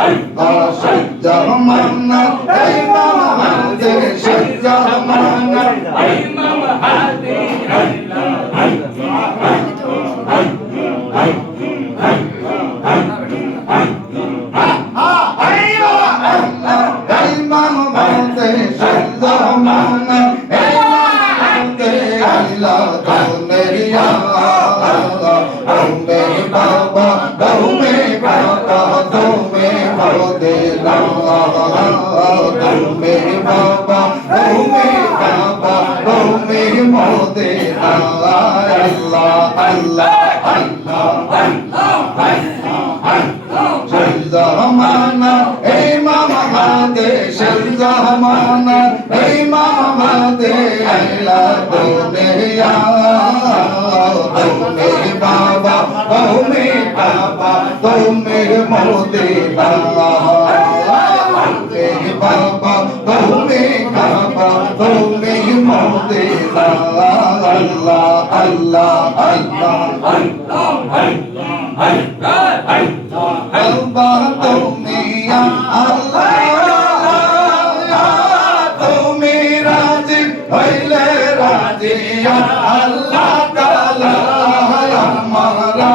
Ay, mama, Baba, oh me Baba, oh me Modi Baba. محبت میں موت اللہ اللہ اللہ اللہ اللہ اللہ تمہیں اللہ تمہیں راضی ہوئے راضی اللہ تعالی ہمارا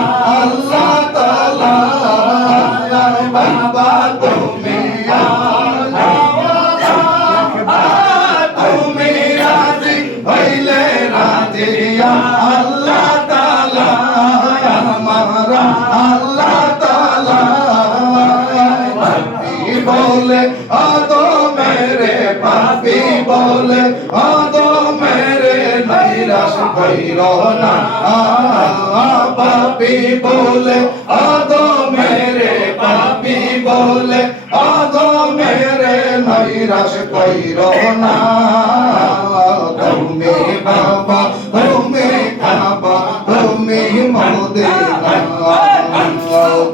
কইর না পাপি বলে, আদো মেরে পাপি বলে, আদো মেরে নৈরাশ কইর না তুমি বাবা, তুমি কাবা তুমি মদিনা।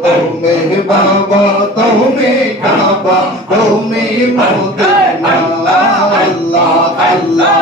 তুমি বাবা, তুমি কাবা তুমি মদিনা। আল্লাহ আল্লাহ আল্লাহ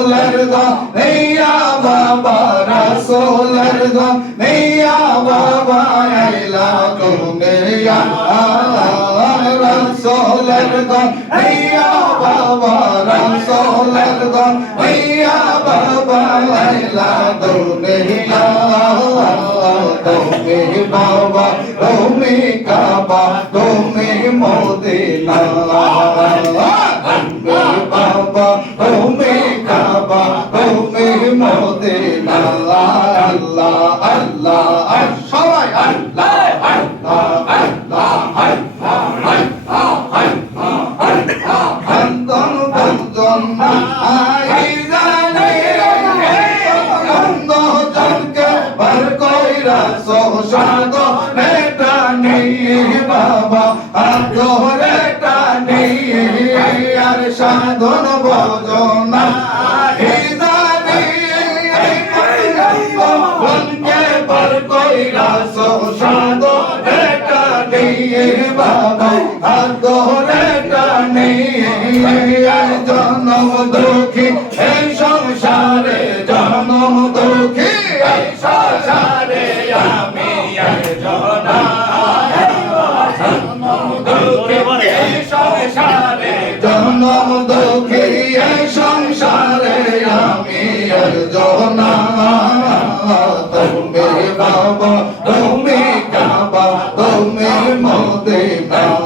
রাসূলের দাম নেইয়া বাবা রাসূলের দাম নেইয়া বাবা আইলা তুমি ইয়া রাসূলের দাম নেইয়া বাবা রাসূলের দাম নেইয়া বাবা আইলা তুমি ইয়া তুমি বাবা, তুমি কাবা, তুমি মোদিনা। আল্লাহ বাবা, তুমি আল্লাহ আল্লাহ আল্লাহ সবাই আল্লাহ আল্লাহ আল্লাহ বাবা আদরে টানি আর সাধন ভজনা আদরে টানি জনম দুঃখী এই সংসারে জনম দুঃখী এই আমি একজনা জনম দুঃখী এই সংসারে আমি একজনা। তুমি বাবা, তুমি কাবা, তুমি মদিনা।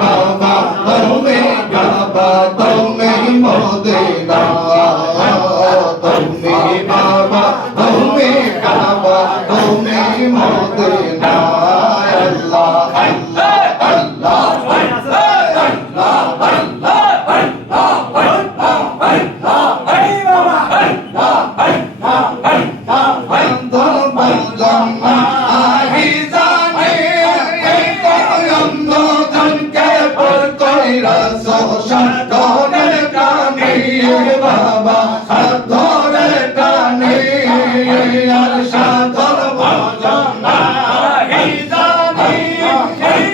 বাবা Amen.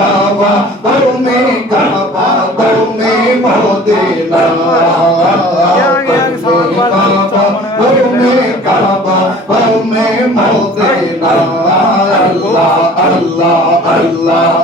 বাবা তুমি কাবা তুমি মদিনা বাবা তুমি কাবা তুমি মদিনা আল্লাহ আল্লাহ আল্লাহ